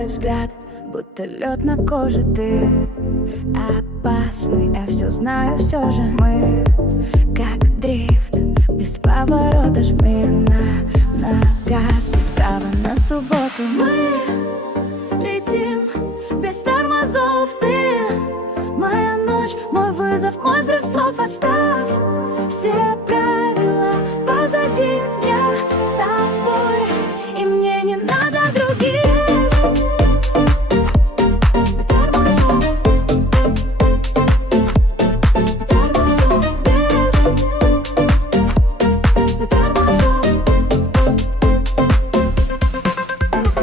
Твой взгляд, будто лед на коже. Ты опасный, я все знаю, все же мы как дрифт, без поворота. Жми на газ, без права на субботу. Мы летим без тормозов. Ты моя ночь, мой вызов, мой взрыв слов. Оставь все правила позади. Я с тобой, и мне не надо других.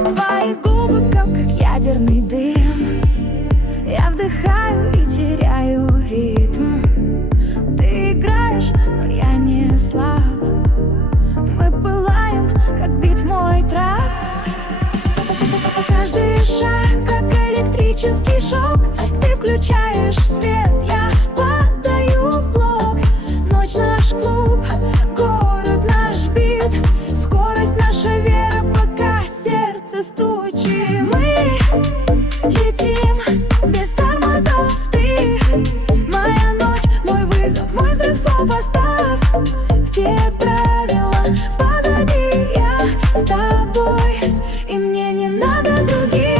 Твои губы, как ядерный дым. Я вдыхаю и теряю ритм. Ты играешь, но я не слаб. Мы пылаем, как бит мой трап. Каждый шаг, как электрический шок. Ты включаешь свет, я падаю в блок. Ночь наш клуб, город наш бит. Скорость наша вера, пока сердце стучит. Мы летим без тормозов. Ты моя ночь, мой вызов, мой взрыв слов. Оставь все правила позади. Я с тобой, и мне не надо других.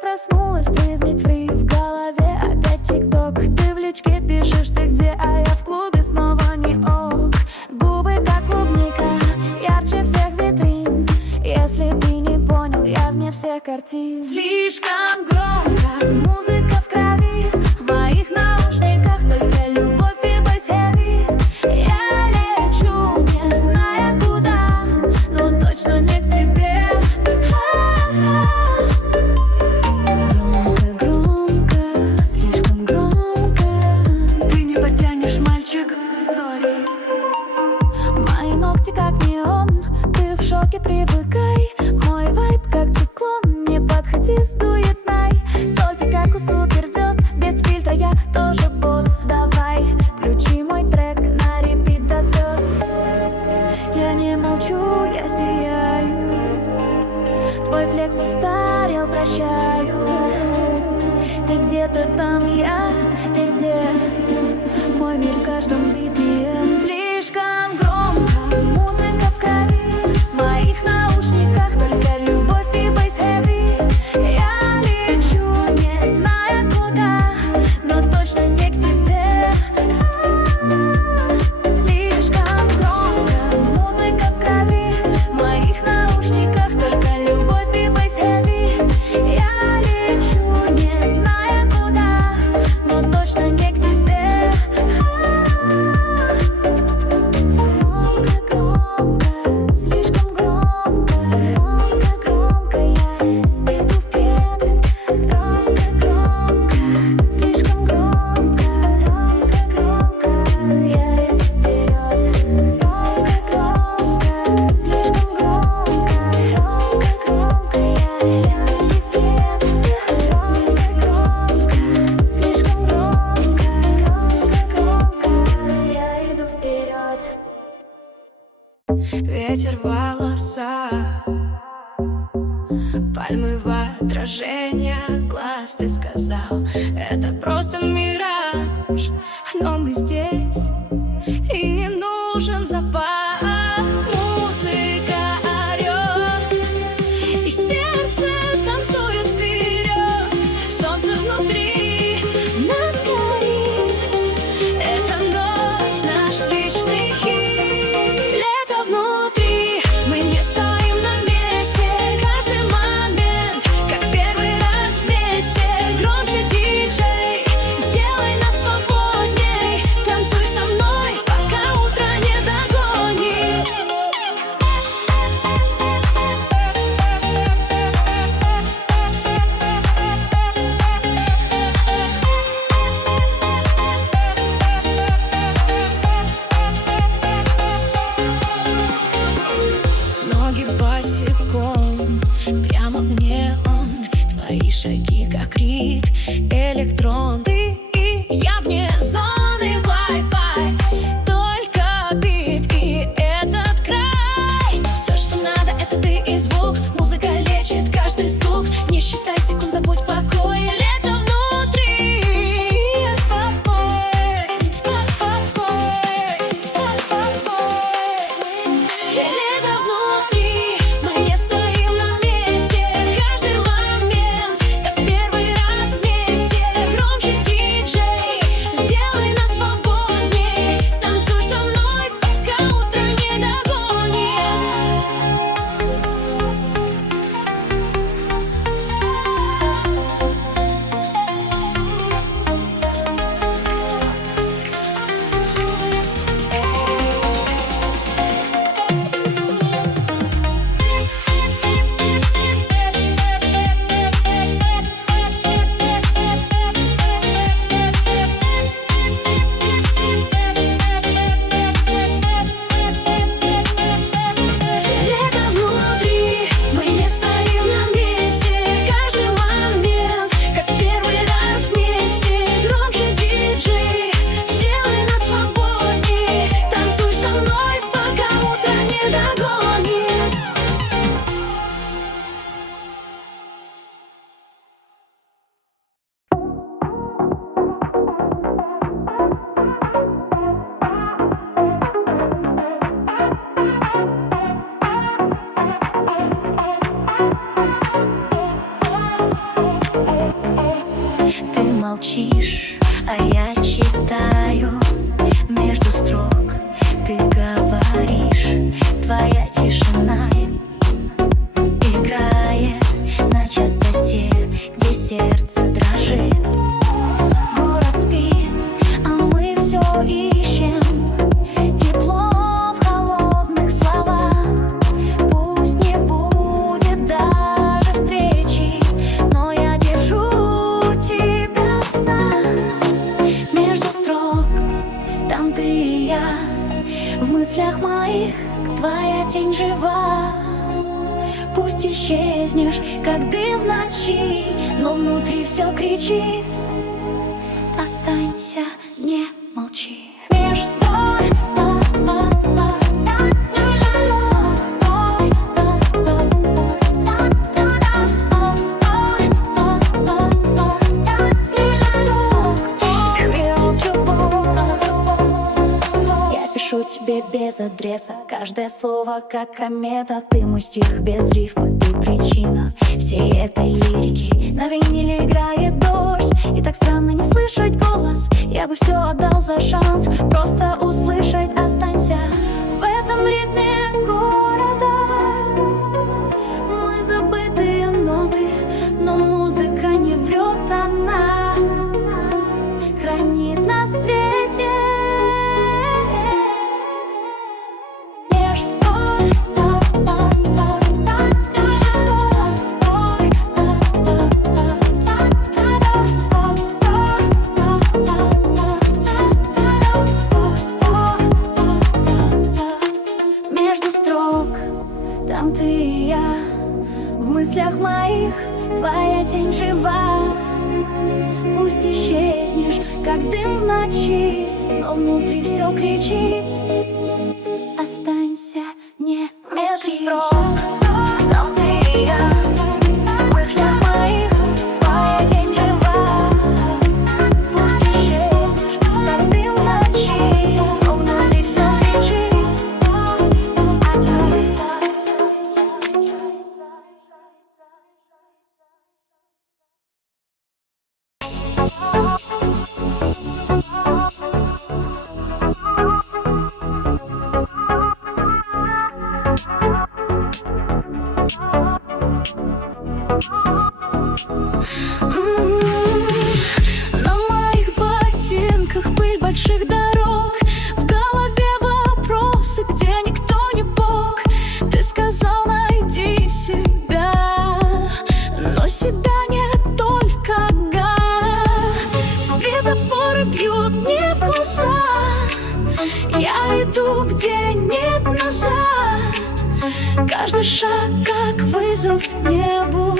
проснулась, трезвнет фри в голове. Опять тик-ток, ты в личке пишешь, ты где, а я в клубе снова не ок. Губы как клубника, ярче всех витрин. Если ты не понял, я вне всех картин. Слишком громко, музыка в крови, в моих наушниках только любовь и бейс heavy. Я лечу, не зная куда, но точно не к тебе. Громко, громко, слишком громко. Ты не потянешь, мальчик, сори. Мои ногти как неон, ты в шоке, привыкай. Мой вайб как циклон, не подходи, сдует, знай. Сольфи как у суперзвезд, без фильтра я тоже босс. Давай, включи мой трек на репит до звезд. Я не молчу, я сияю. Твой флекс устарел, прощаю. Ты где-то там, я везде. Мой мир в каждом BPM. Слишком громко, музыка в крови, в моих наушниках только любовь и бейс heavy. Я лечу, не зная куда, но точно не к тебе. Слишком громко, музыка в крови, в моих наушниках только любовь и бейс heavy. Я лечу, не зная куда, но точно не к тебе. Громко, громко, слишком громко, громко, громко, я иду вперед. Громко, громко, слишком громко, громко, громко, я иду вперед. Громко, громко, слишком громко, громко, громко, я иду вперед. Громко, громко, слишком громко, громко, громко, я иду вперед. Ветер в волосах, пальмы в отражениях глаз. Ты сказал, это просто мираж, но мы здесь, и не нужен запас. Музыка орёт, и сердце танцует вперед. Солнце внутри нас горит, эта ночь наш личный хит. Лето внутри, мы не стоим на месте. Каждый момент, как первый раз вместе. Громче, диджей, сделай нас свободней. Танцуй со мной, пока утро не догонит. Ноги босиком, прямо в неон. Твои шаги как рит, электрон. Ты и я вне зоны Wi-Fi, только бит и этот край. Все, что надо, это ты и звук. Музыка лечит каждый стук. Не считай секунд, забудь покой. Лето внутри, я спокоен, лето внутри, мы не стоим на месте. Каждый момент, как первый раз вместе. Громче, диджей, сделай нас свободней. Ты молчишь, а я читаю между строк. Ты говоришь, твоя тишина играет на частоте, где сердце дрожит. Город спит, а мы все ищем тепло в холодных словах. Пусть не будет даже встречи, но я держу тебя в снах. Между строк, там ты и я, в мыслях моих твоя тень жива. Пусть исчезнешь, как дым в ночи, но внутри все кричит: останься, не молчи. Я пишу тебе без адреса, каждое слово как комета. Ты мой стих без рифмы, ты причина всей этой лирики. На виниле играет дождь, и так странно не слышать голос. Я бы все отдал за шанс просто услышать. Останься в этом ритме города. Мы забытые ноты, но музыка не врет, она хранит на свете. Между строк, там ты и я, в мыслях моих твоя тень жива. Пусть исчезнешь, как дым в ночи, но внутри все кричит: останься, не молчи. Между строк, там ты и я, в мыслях моих твоя тень жива. Пусть исчезнешь, как дым в ночи, но внутри все кричит. На моих ботинках пыль больших дорог, в голове вопросы, где никто не бог. Ты сказал, найди себя, но себя нет, только гора. Светофоры бьют мне в глаза, я иду, где нет назад. Каждый шаг как вызов небу,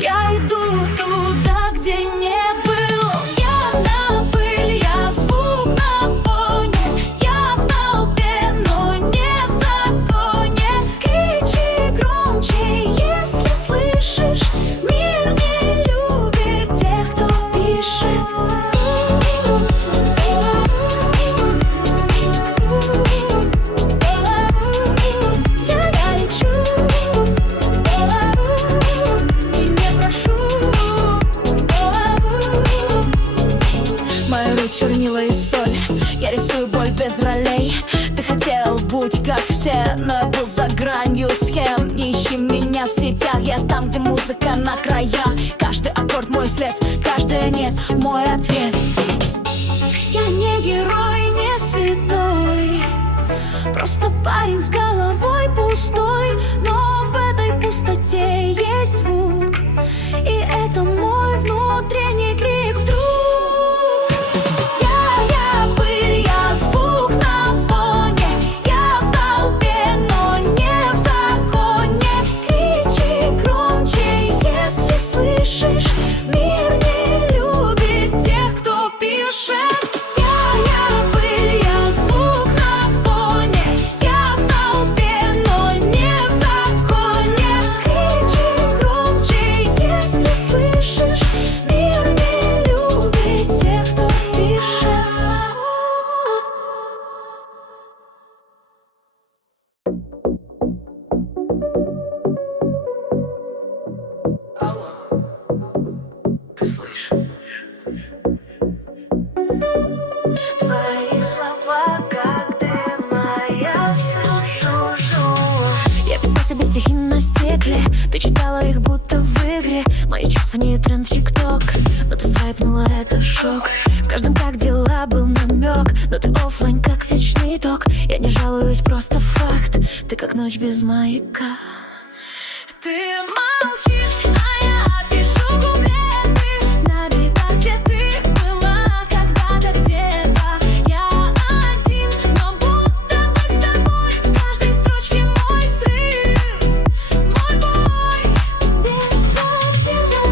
я иду туда, где не был. Я на пыль, я звук на фоне, я в толпе, но не в законе. Кричи громче, если слышишь, мир не любит тех, кто пишет. Я лечу и не прошу. Мои руки чернила и соль, я рисую боль без ролей. Ты хотел быть как все, но я был за гранью схем. Не ищи меня в сетях, я там, где музыка на краях. Каждый аккорд мой след, каждое нет мой ответ. Я не герой, не святой, просто парень с головой пустой. Но в этой пустоте есть звук, и это мой внутренний крик вдруг. Я пыль, я звук на фоне, я в толпе, но не в законе. Кричи громче, если слышишь, мир не любит тех, кто пишет. Я пыль, я звук на фоне, я в толпе, но не в законе. Кричи громче, если слышишь, мир не любит тех, кто пишет. Алло, ты слышишь? не тренд в ТикТок, но ты свайпнула, это шок. В каждом как дела был намек, но ты оффлайн как вечный итог. Я не жалуюсь, просто факт, ты как ночь без маяка. Ты молчишь, а я пишу куплеты на битах, где ты была когда-то где-то. Я один, но будто бы с тобой. В каждой строчке мой срыв, мой бой без ответа.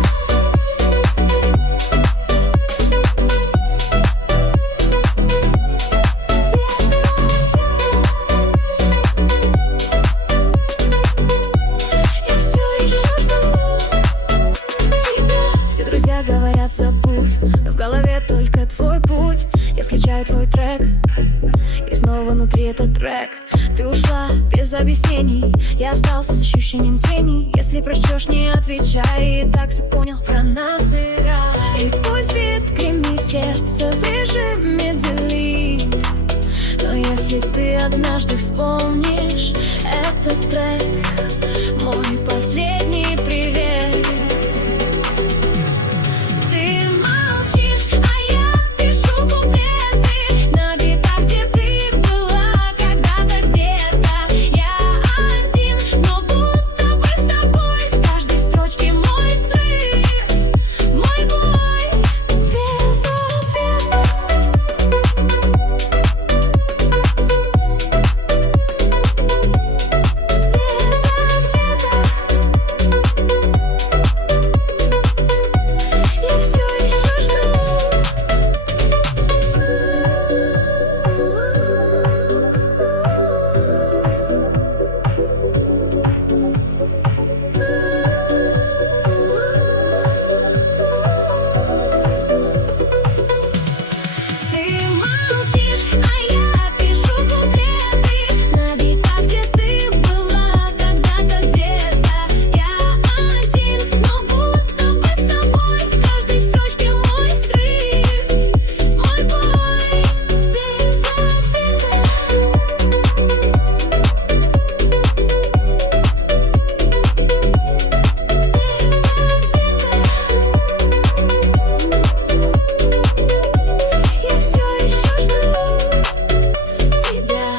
Я все еще жду тебя. Все друзья говорят, забудь, но в голове только твой путь. Я включаю твой трек, и снова внутри этот трек. Ты ушла без объяснений, я остался с ощущением тени. Если прочтешь, не отвечай, и так все понял про нас игра. И пусть бит гремит сердце в режиме delete, но если ты однажды вспомнишь этот трек, мой последний привет. Ты молчишь, а я пишу куплеты на битах, где ты была когда-то где-то. Я один, но будто бы с тобой. В каждой строчке мой срыв, мой бой без ответа. Без ответа. Я все еще жду. Ты молчишь, а я пишу куплеты на битах, где ты была когда-то где-то. Я один, но будто бы с тобой. В каждой строчке мой срыв, мой бой без ответа. Я все еще жду тебя.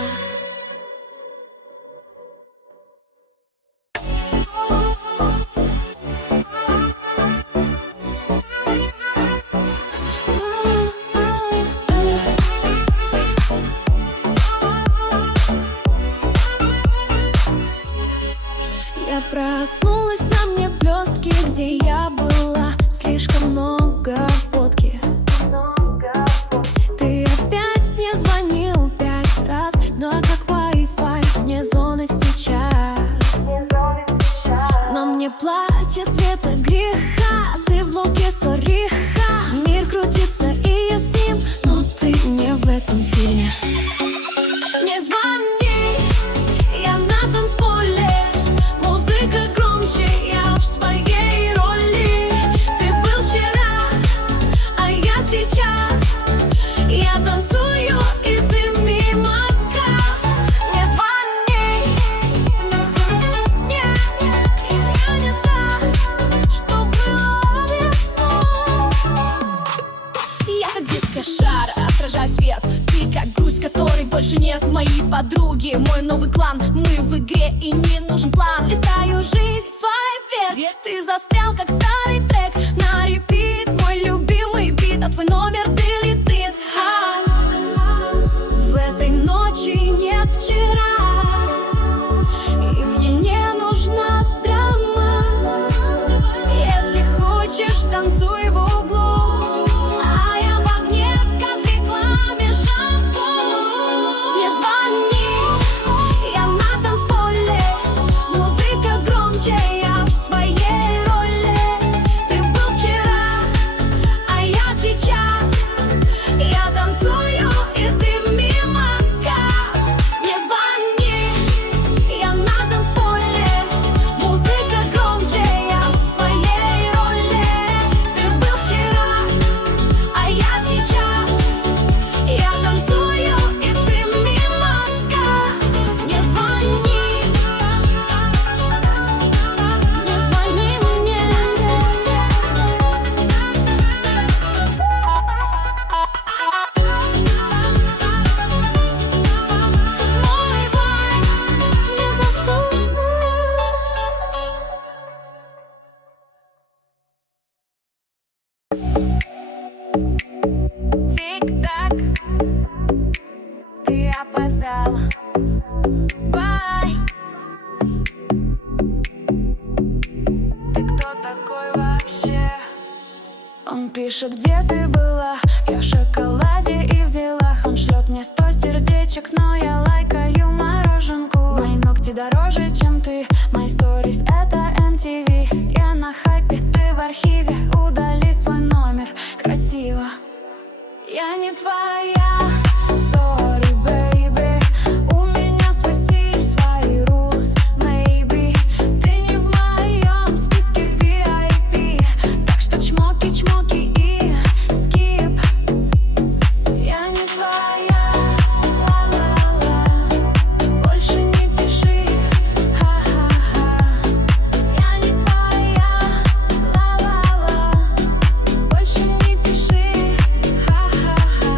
Я проснулась, на мне блестки, где я была. Слишком много водки. Ты опять мне звонил 5 раз, ну а как Wi-Fi вне зоны сейчас. На мне платье цвета греха, ты в блоке сориха. Мир крутится и я с ним, но ты не в этом фильме. Не звони, я на танцполе. Музыка громче, я в своей роли. Ты был вчера, а я сейчас. Я танцую, и ты мимо касс. Не звони, нет, я не та, что была весной. Я как диско-шар, отражаю свет. Ты как грусть, которой больше нет. Мои подруги, мой новый клан. Мы в игре, и не нужен план. Листаю жизнь, свой вверх. Ты застрял, как старый трек. На репит, мой любимый бит, а твой номер делетит. В этой ночи нет вчера, и мне не нужна драма. Если хочешь, танцуй в углу, а я в огне, как в рекламе шампунь. Не звони, я на танцполе. Музыка громче, я в своей роли. Ты был вчера, а я сейчас. Я танцую, и ты мимо касс. Не звони, я на танцполе. Музыка громче, я в своей роли. Ты был вчера, Тик-так, ты опоздал. Бай. Ты кто такой вообще? Он пишет, где ты была? Я в шоколаде и в делах. Он шлет мне 100 сердечек, но я лайкаю мороженку. Мои ногти дороже, чем ты. Мои сторис — это MTV. Я на хайпе, ты в архиве. Удали свой номер, красиво. Я не твоя, sorry, baby. У меня свой стиль, свои rules, maybe. Ты не в моем списке VIP. Так что чмоки-чмоки и skip. Я не твоя, ла-ла-ла. Больше не пиши, ха-ха-ха. Я не твоя, ла-ла-ла. Больше не пиши, ха-ха-ха.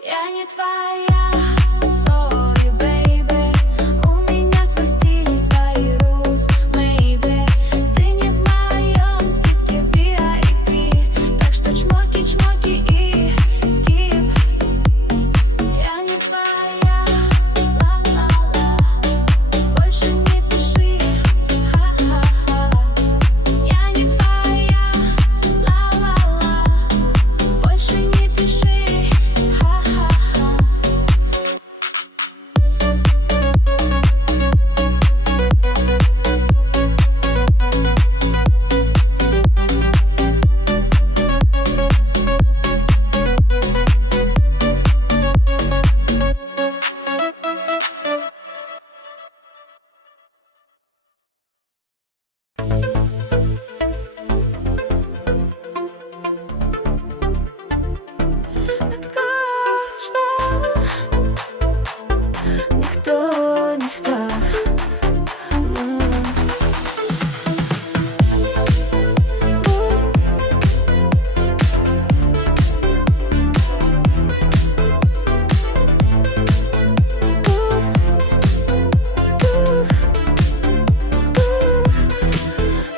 Я не твоя, sorry, baby. У меня свой стиль и свои rules, maybe. Ты не в моем списке VIP. Так что чмоки-чмоки и skip. Я не твоя, ла-ла-ла. Больше не пиши, ха-ха-ха. Я не твоя, ла-ла-ла. Больше не пиши, ха-ха-ха. Никто не стал.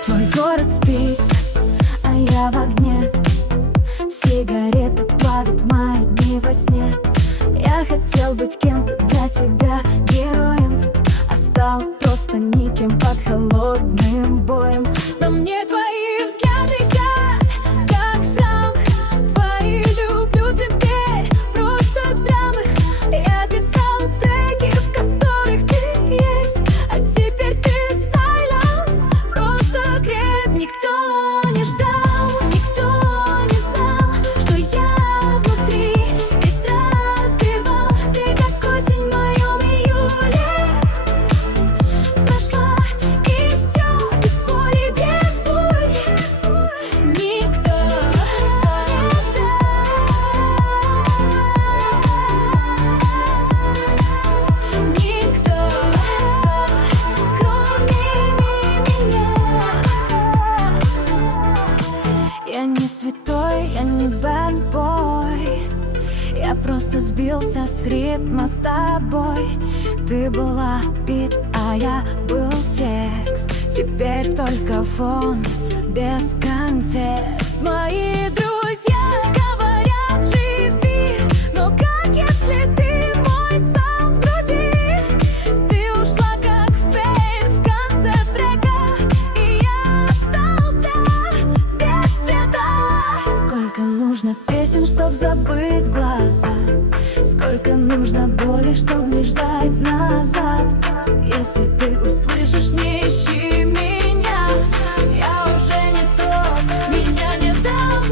Твой город спит, а я в огне. Сигарета плавит мои дни во сне. Я хотел быть кем-то для тебя, героем, а стал просто никем под холодным боем. Но мне твои взгляды как шрам. Твои люблю теперь просто драмы. Я писал треки, в которых ты есть, а теперь ты silence, просто крест. Никто не ждал, никто не знал, что я внутри весь разбивал. Ты как осень в моем июле прошла, и все без боли, без бурь. Никто не ждал, никто, кроме меня. Я не святой, я не бэд-бой. Я просто сбился с ритма с тобой. Ты была бит, а я был текст. Теперь только фон, без контекст. Мои друзья говорят, живи, но как если ты мой саунд в груди? Ты ушла как фейн в конце трека, и я остался без света. Сколько нужно песен, чтоб забыть глаза? Сколько нужно боли, чтоб не ждать назад? Если ты услышишь, не ищи меня. Я уже не тот, меня не давно.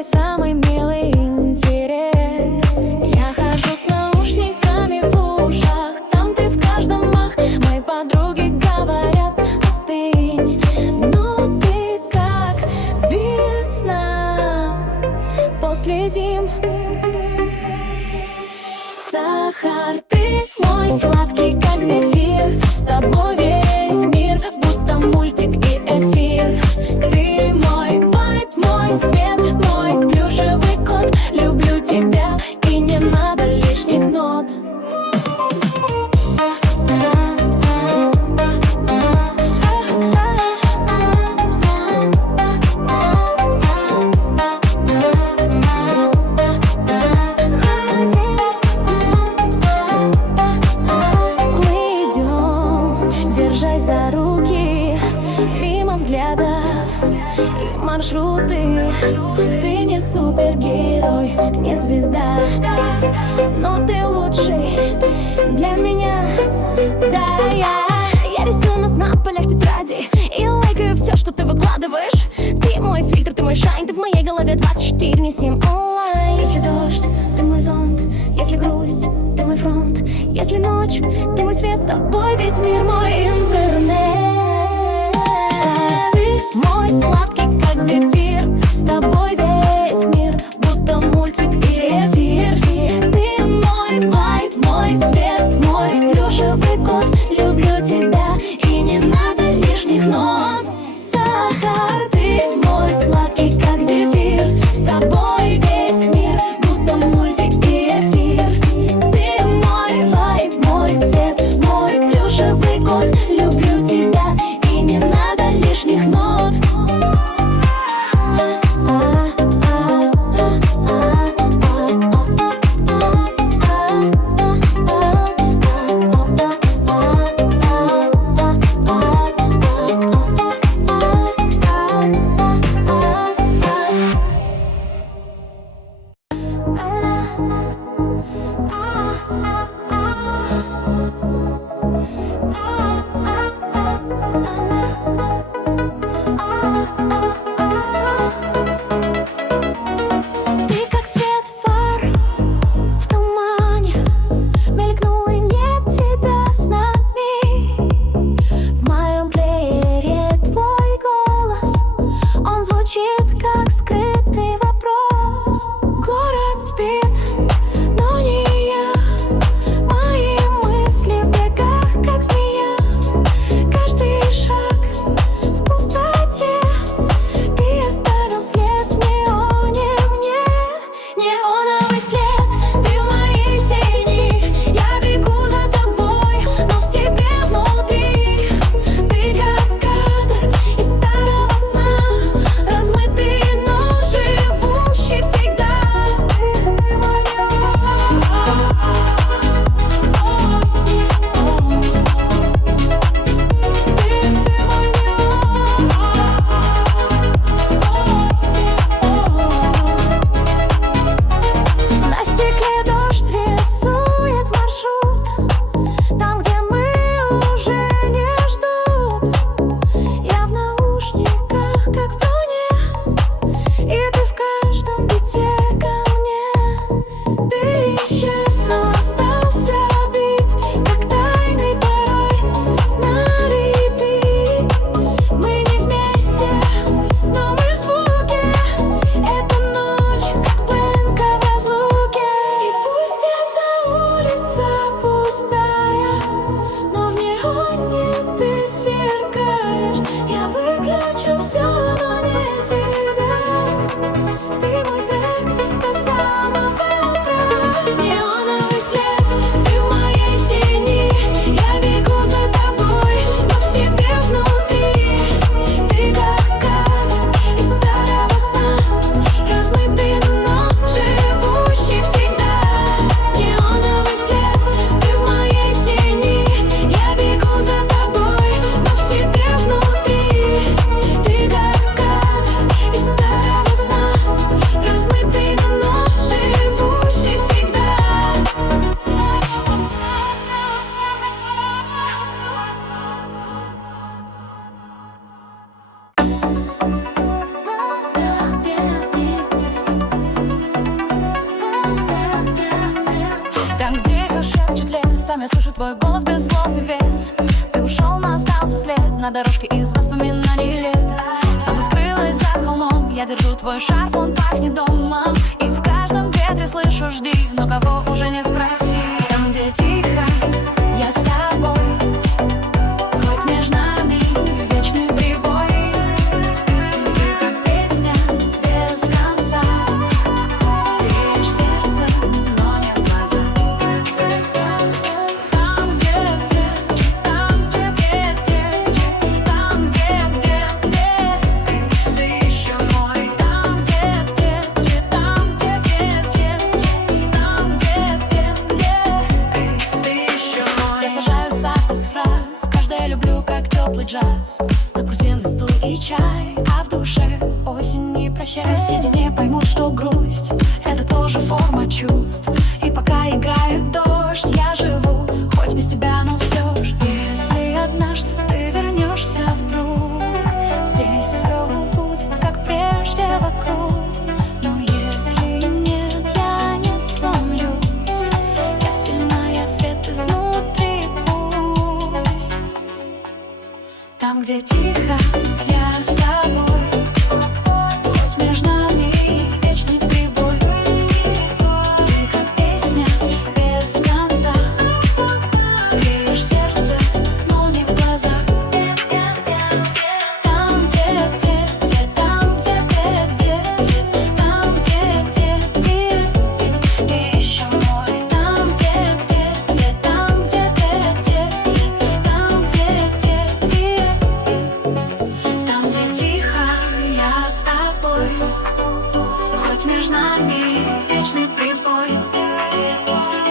мой самый милый интерес. Я хожу с наушниками в ушах, там ты в каждом мах. Мои подруги говорят: остынь. Ну ты как весна после зим. Сахар, ты мой сладкий, как зефир. С тобой весь мир, будто мультик и эфир. Ты мой вайб, мой свет, мой плюшевый кот. Люблю тебя, и не надо лишних нот. Держась за руки, мимо взглядов и маршруты. Ты не супергерой, не звезда, но ты лучший для меня. Да, я рисую нас на полях тетради и лайкаю все, что ты выкладываешь. Ты мой фильтр, ты мой шайн, ты в моей голове 24/7 онлайн. Если дождь, ты мой зонт, если грусть, ты мой фронт, если ночь, ты мой свет, с тобой весь мир мой интернет. Ты мой сладкий, как зефир, с тобой весь мир, будто мультик и эфир. Ты мой вайб, мой свет, мой плюшевый кот. Люблю тебя, и не надо лишних нот. Сахар, ты мой сладкий, как зефир, с тобой весь мир, будто мультик и эфир. Ты мой вайб, мой свет, мой плюшевый кот. Люблю тебя, и не надо лишних нот. я слышу твой голос без слов и вес. Ты ушел, но остался след на дорожке из воспоминаний лет. Солнце скрылось за холмом, я держу твой шарф, он пахнет домом. И в каждом ветре слышу жди, но кого уже не спроси. Там, где тихо, я с тобой, хоть между нами вечный прибой. Ты как песня без конца, греешь сердце, но не в глаза. Там, где, там, ты еще мой. Там, где, там, ты еще мой. Я сажаю сад из фраз, каждая люблю, как теплый джаз. Запросил стул и чай, а в душе осень не прощай. Соседи не поймут, что грусть — это тоже форма чувств. И пока играет дождь, я живу, хоть без тебя, но все ж. Если однажды ты вернешься вдруг, здесь все будет как прежде вокруг. Но если нет, я не сломлюсь, я сильная, свет изнутри пусть. Там, где тихо, я с тобой, хоть между нами вечный прибой. Ты как песня без конца, греешь сердце, но не в глазах. Там, где, там, ты еще мой. Там, где, там, там, где тихо, я с тобой, хоть между нами вечный прибой.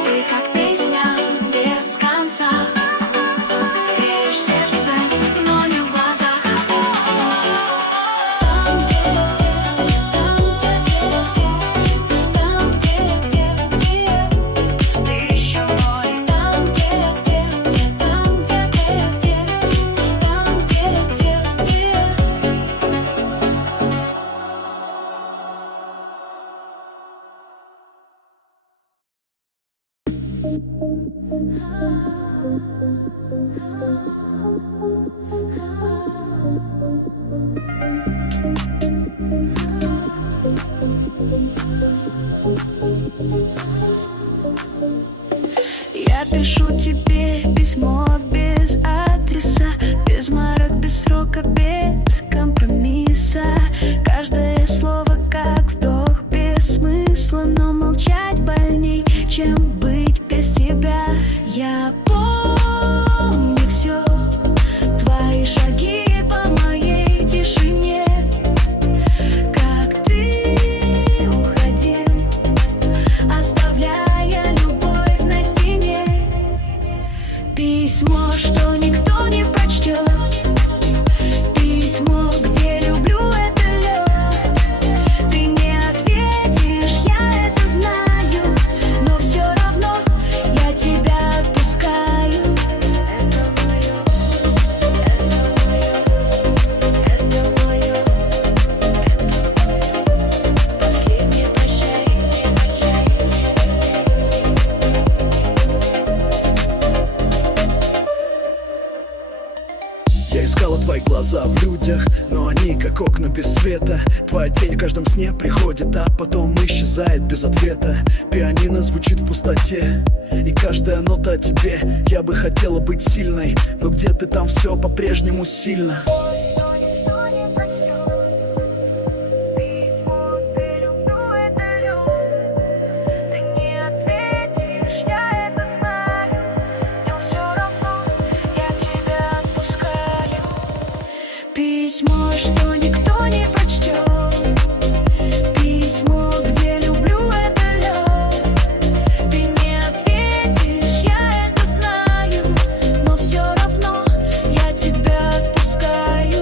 Ты как песня без конца, греешь сердце, но не в глазах. Там, ты еще мой. Там, я пишу тебе письмо без адреса, без марок, без срока, без компромисса. Каждое слово как вдох без смысла, но молчать больней, чем быть без тебя. Я помню все, твои шаги по моей тишине, как ты уходил, оставляя любовь на стене. Письмо, что никто не прочтет, письмо, где люблю, это лед. Ты не ответишь, я это знаю, но все равно я тебя отпускаю. Это мое, это мое, последний прощай. Я искала твои глаза в людях, но они как окна без света. Твоя тень в каждом сне приходит, а потом исчезает без ответа. Пианино звучит в пустоте, и каждая нота о тебе. Я бы хотела быть сильной, но где ты, там все по-прежнему сильно. Письмо, что никто не прочтет, письмо, где люблю, это лед. Ты не ответишь, я это знаю, но все равно я тебя отпускаю.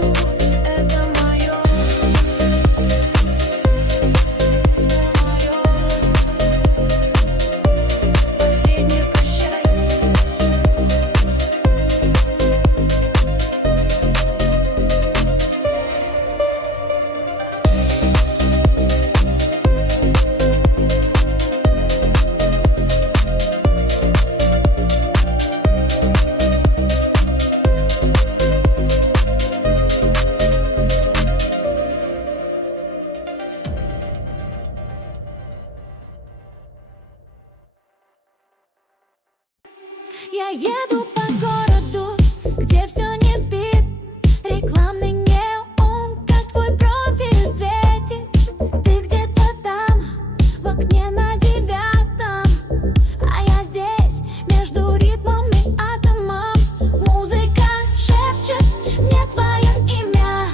Я еду по городу, где все не спит. Рекламный неон, как твой профиль светит. Ты где-то там, в окне на 9-м, а я здесь, между ритмом и атомом. Музыка шепчет мне твое имя.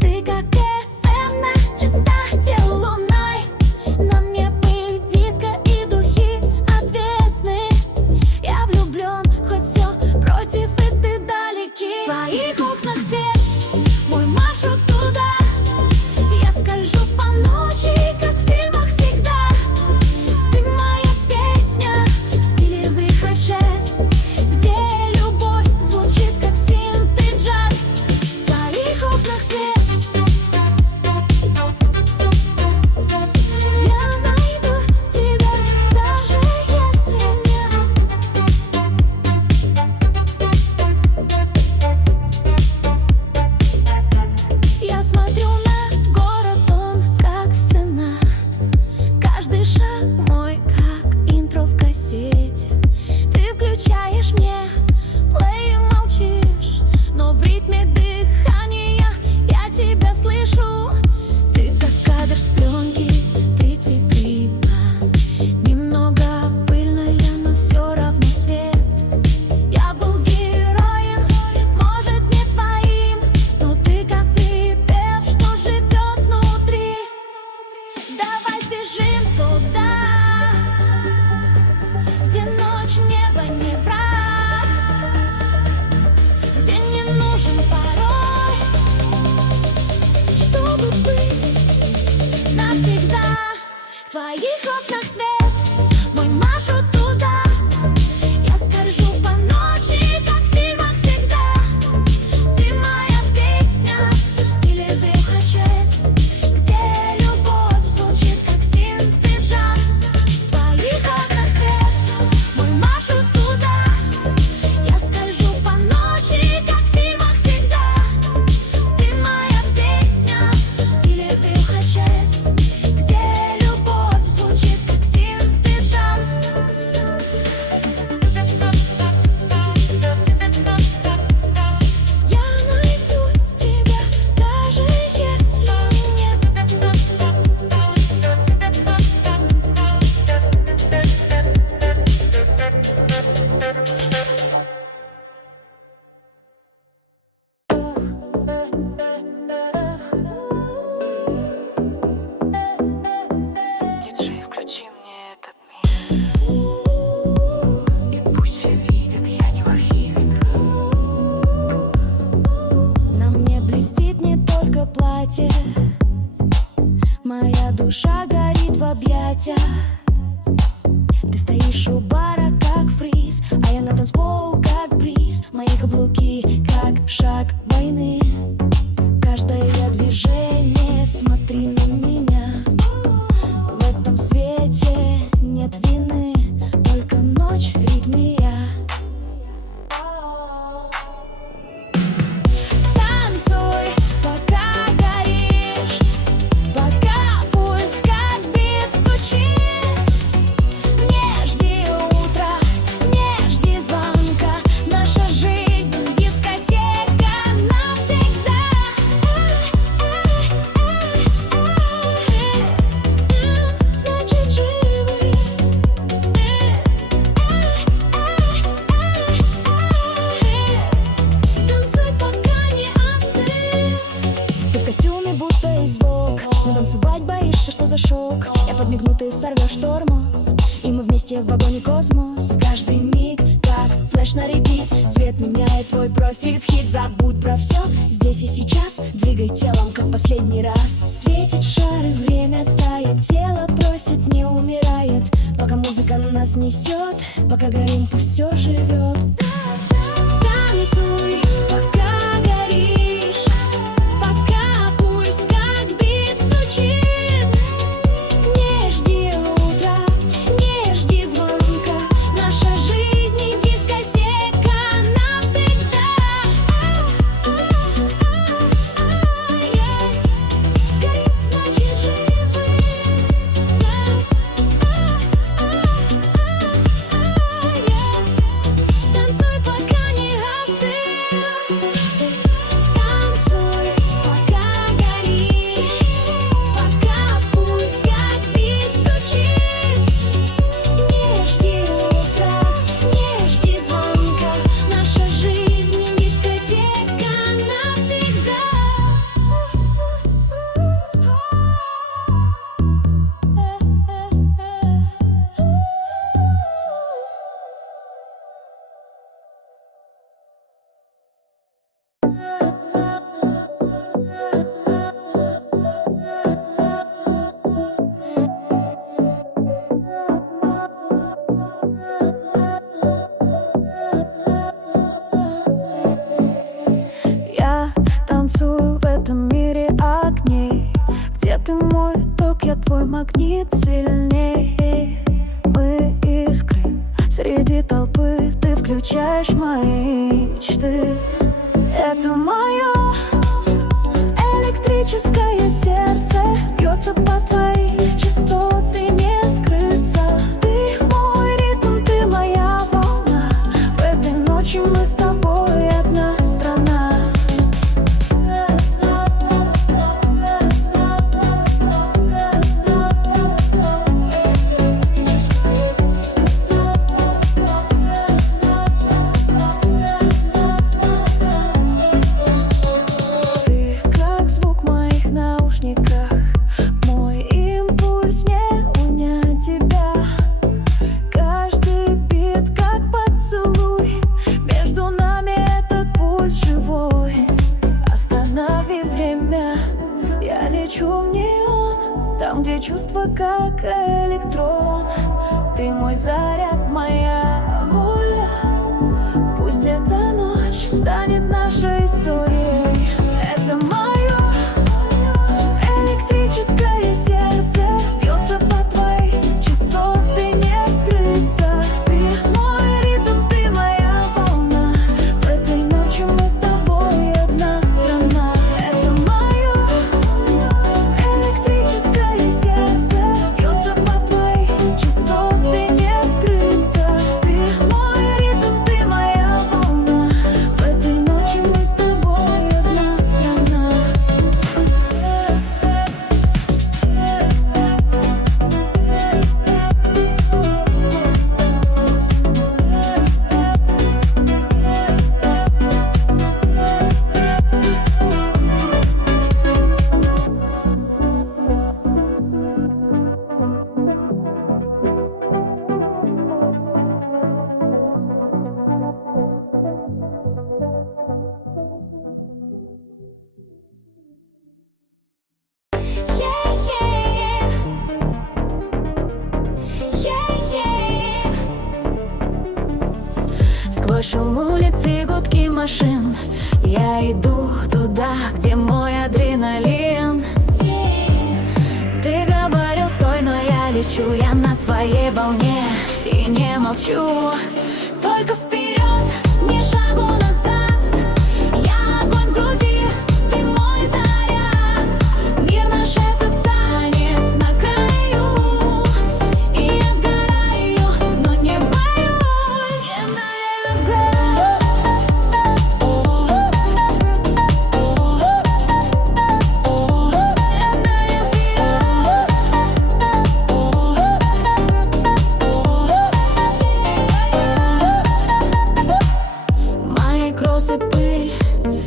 Ты как FM на частоте лунной. На мне пыль, диско и духи отвесны. Я влюблен, хоть все против, и ты далеки. В твоих окнах свет, мой маршрут туда. Я скольжу по ночи, как в фильмах всегда. Ты моя песня в стиле VHS, где любовь звучит как синт и джаз. В твоих окнах свет. Я найду тебя, даже если нет. Я смотрю на город, он как сцена. Каждый шаг мой, как интро в кассете. Ты включаешь мне плей и молчишь, но в ритме дыхания я тебя слышу. Ты как кадр с пленки, ты клипа. Немного пыльная, но все равно свет. Я был героем, может не твоим, но ты как припев, что живет внутри. Давай сбежим туда, где ночь, небо не враг, где не нужен пароль, чтобы быть навсегда. В твоих окнах свет, мой маршрут туда. Я скольжу по ночи, как в фильмах всегда. Ты моя песня в стиле VHS, где любовь звучит как синт и джаз. В твоих окнах свет, мой маршрут туда. Я скольжу по ночи, как в фильмах всегда. Ты моя песня в стиле VHS, где любовь звучит как синт и джаз. Я найду тебя, даже если нет. Диджей, включи мне этот мир. И пусть все видят, я не в архиве. На мне блестит не только платье, моя душа горит в объятиях. Ты стоишь у бара, как фриз, а я на танцпол, как бриз. Мои каблуки, как шаг войны. Каждое движение, смотри на меня. В этом свете нет вины, только ночь, ритм и я. Танцуй, пока горишь, пока пульс как бит стучит. Не жди утра, не жди звонка. Наша жизнь дискотека навсегда. Значит, живы. Танцуй, пока не остыл. Ты в костюме, будто из Vogue, но танцевать боишься, что за шок. Я подмигну, ты сорвешь тормоз, и мы вместе в вагоне космос. Каждый миг, как флеш на репит. Свет меняет твой профиль в хит. Забудь про все, здесь и сейчас. Двигай телом, как последний раз. Светит шары, время тает. Тело просит, не умирает. Пока музыка нас несет, пока горим, пусть все живет. Танцуй, пока горишь, пока пульс как бит стучит. Не жди утра, не жди звонка. Наша жизнь дискотека навсегда. Значит, живы. магнит сильнее. Мы искры среди толпы, ты включаешь мои мечты. Это мое электрическое сердце бьется по твоей частоты, не скрыться. Ты мой ритм, ты моя волна. В этой ночи мы с тобой одна страна. Ты как звук в моих наушниках, мой импульс не унять тебя. Каждый бит как поцелуй, между нами этот пульс живой. Останови время, я лечу в неон, там, где чувства как электрон. Ты мой заряд, моя воля. Пусть эта ночь станет нашей историей. Это мое электрическое сердце бьется по твоей частоты, не скрыться. Ты мой ритм, ты моя волна. В этой ночи мы с тобой одна страна. Это мое электрическое сердце бьется по твоей частоты, не скрыться. Ты мой ритм, ты моя волна. В этой ночи мы с тобой одна страна. Сквозь шум улиц и гудки машин я иду туда, где мой адреналин. Ты говорил, стой, но я лечу, я на своей волне и не молчу. Только вперед, ни шагу назад. Я огонь в груди, ты мой заряд. Мир наш — это танец на краю. И я сгораю, но не боюсь. And I let Мои кроссы пыль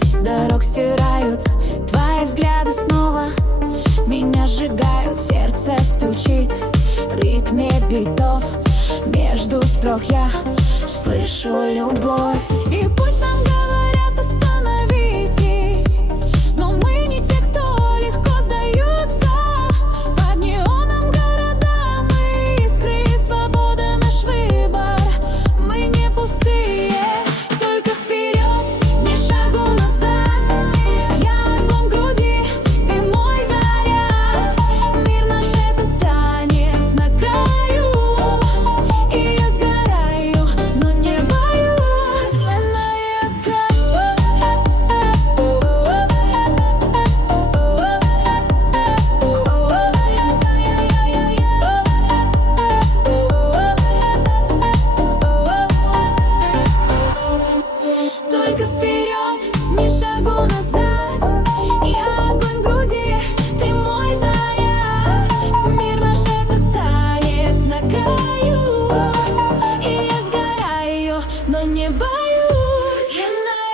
с дорог стирают. Твои взгляды снова меня сжигают. Сердце стучит в ритме битов. Между строк я слышу любовь. И пусть нам говорят остановитесь, но мы не те, кто легко сдаются. Под неоном города мы искры, свобода наш выбор. Мы не пустые, только вперед, ни шагу назад. Я огонь в груди, ты мой заряд. Мир наш — это танец на краю. И я сгораю, но не боюсь. And I Только вперед, ни шагу назад. Я огонь в груди, ты мой заряд. Мир наш — это танец на краю. И я сгораю, но не боюсь. And I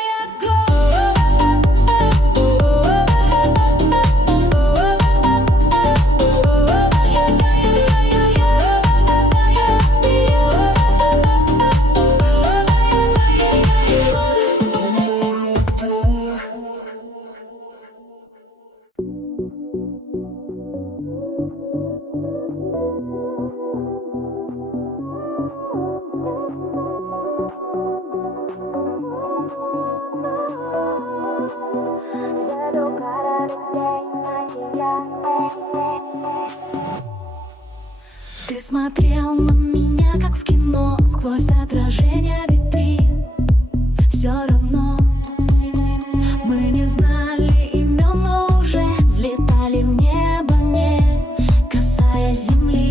Ты смотрел на меня, как в кино, сквозь отражение витрин. Все равно мы не знали имен, но уже взлетали в небо, не касаясь земли.